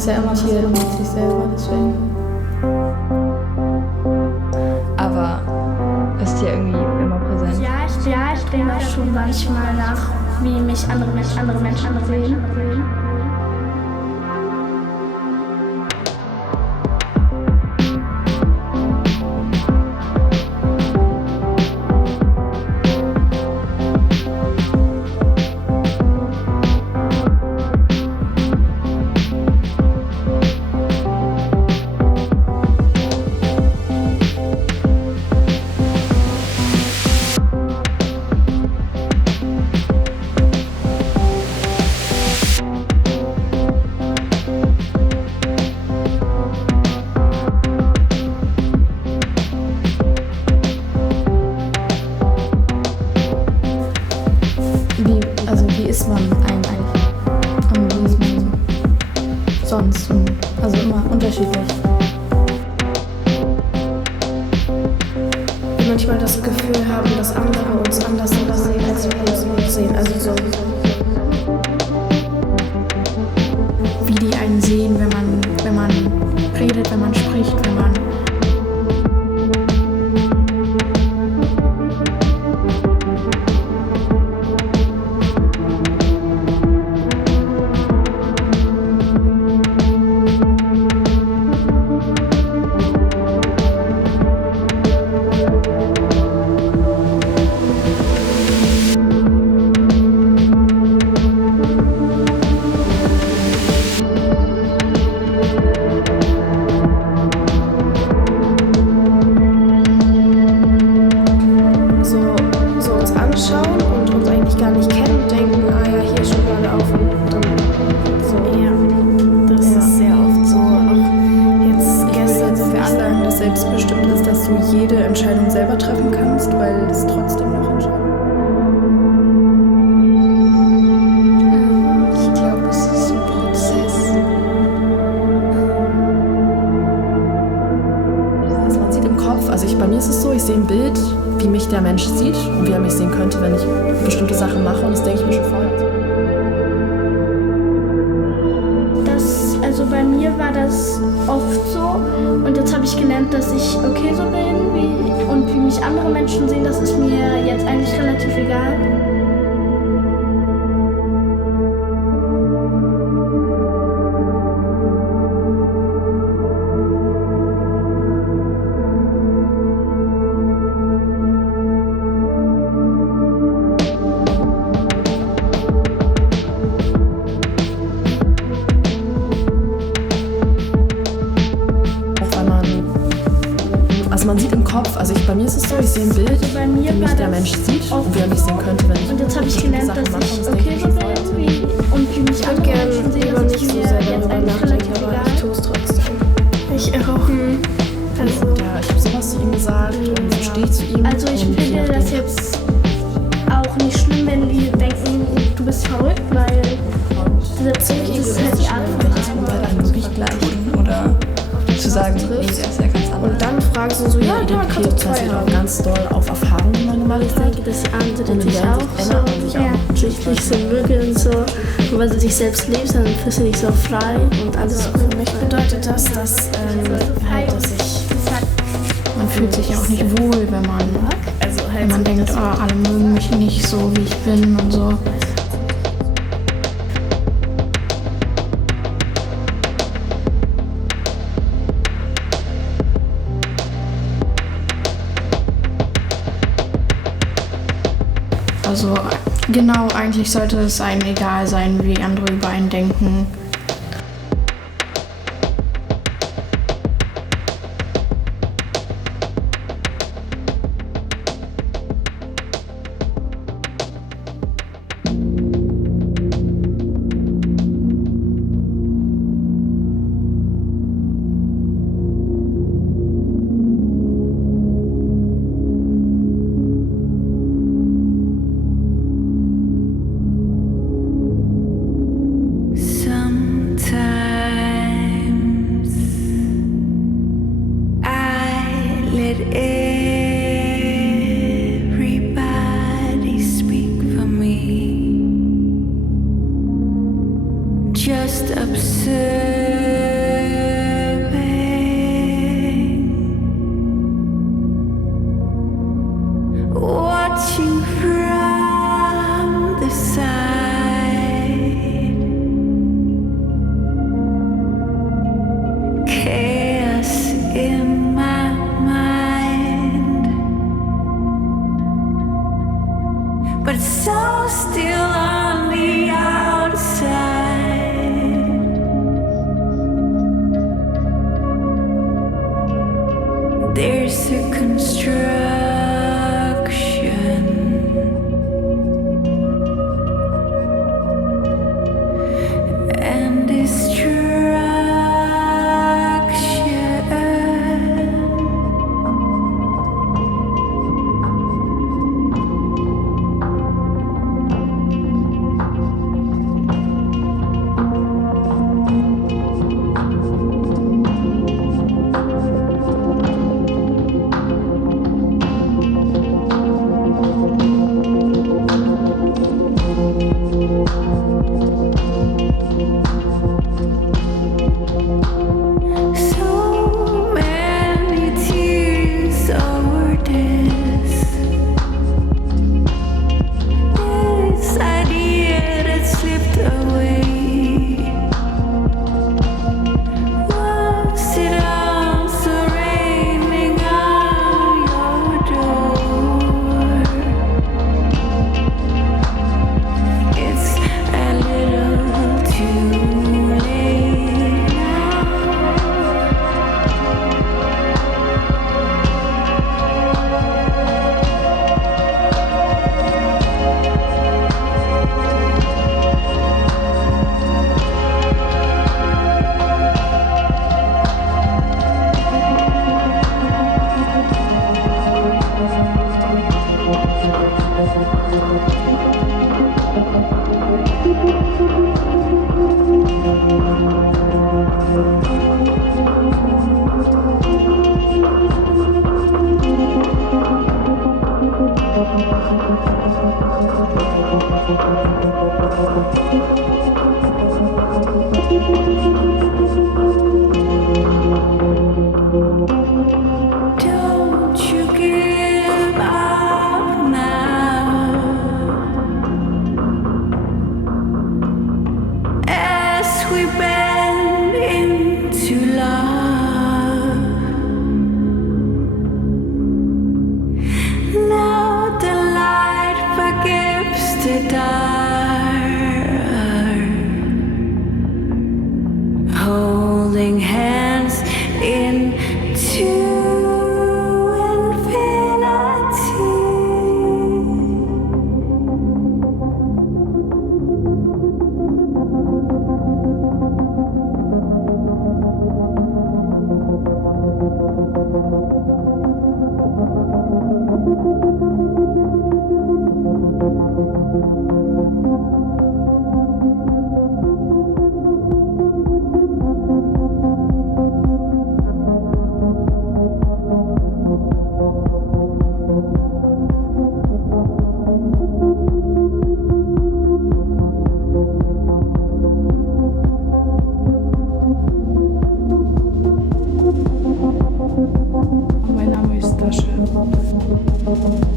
ist ja immer hier mit sich selber, deswegen. Aber ist hier irgendwie immer präsent? Ja, ich denke schon manchmal nach, wie mich andere Menschen sehen. Wie ist man eigentlich? Und wie ist man sonst? Also immer unterschiedlich. Manchmal das Gefühl haben, dass andere uns anders sehen, als wir uns sehen. Also so, wie die einen sehen, wenn man redet, wenn man spricht, wenn man der Mensch sieht und wie er mich sehen könnte, wenn ich bestimmte Sachen mache, und das denke ich mir schon vorher. Also bei mir war das oft so, und jetzt habe ich gelernt, dass ich okay so bin und wie mich andere Menschen sehen, das ist mir jetzt eigentlich relativ egal. Bei mir ist es so, ich sehe ein Bild, wie mich der Mensch sieht und wie er mich sehen könnte, wenn ich. Und jetzt habe ich gelernt, dass ich okay so bin und wie mich andere Menschen sehen, das ist mir jetzt eigentlich relativ egal. Ich tue es trotzdem. Ich auch. Also, ja, ich habe sowas zu ihm gesagt und so stehe ich zu ihm. Also ich finde das jetzt auch nicht schlimm, wenn die denken, du bist verrückt, weil das ist halt die Art von Das ist bei einem wirklich gleichen oder zu sagen, nee, der ist ja ganz anders. Und dann fragen sie so, ja, man kann so zwei halt auch ganz doll auf Erfahrungen, die man gemacht hat. Das andere Und dich in der auch Hinsicht so, ändert man sich auch. sich nicht so mögen und so. Und wenn du dich selbst liebst, dann fühlst du dich so frei und alles gut. Für mich bedeutet das, dass man fühlt sich auch nicht wohl, wenn man denkt, oh, alle mögen mich nicht so, wie ich bin und so. Also genau, eigentlich sollte es einem egal sein, wie andere über einen denken.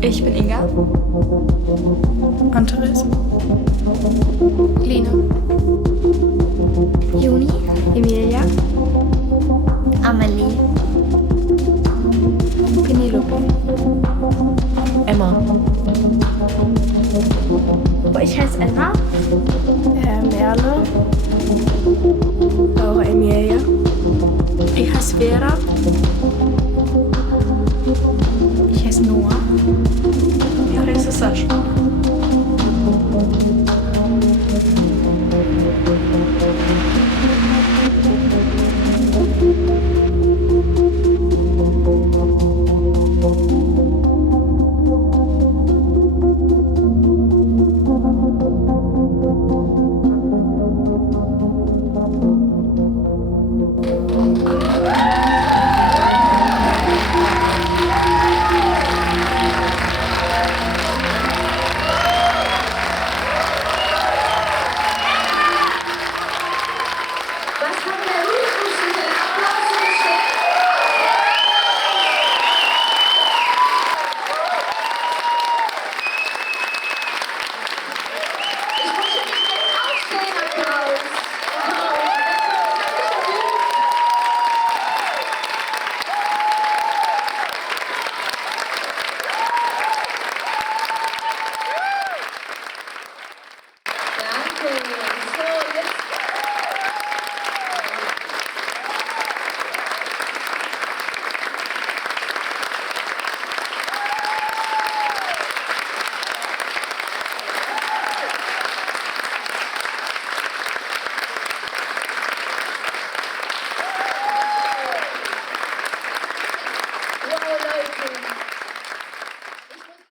Ich bin Inga. Antares. Lena. Juni. Emilia. Amelie. Penelope. Emma. Ich heiße Emma. Merle. Laura Emilia. Ich heiße Vera. Ich heiße Noah. Ich heiße Sascha.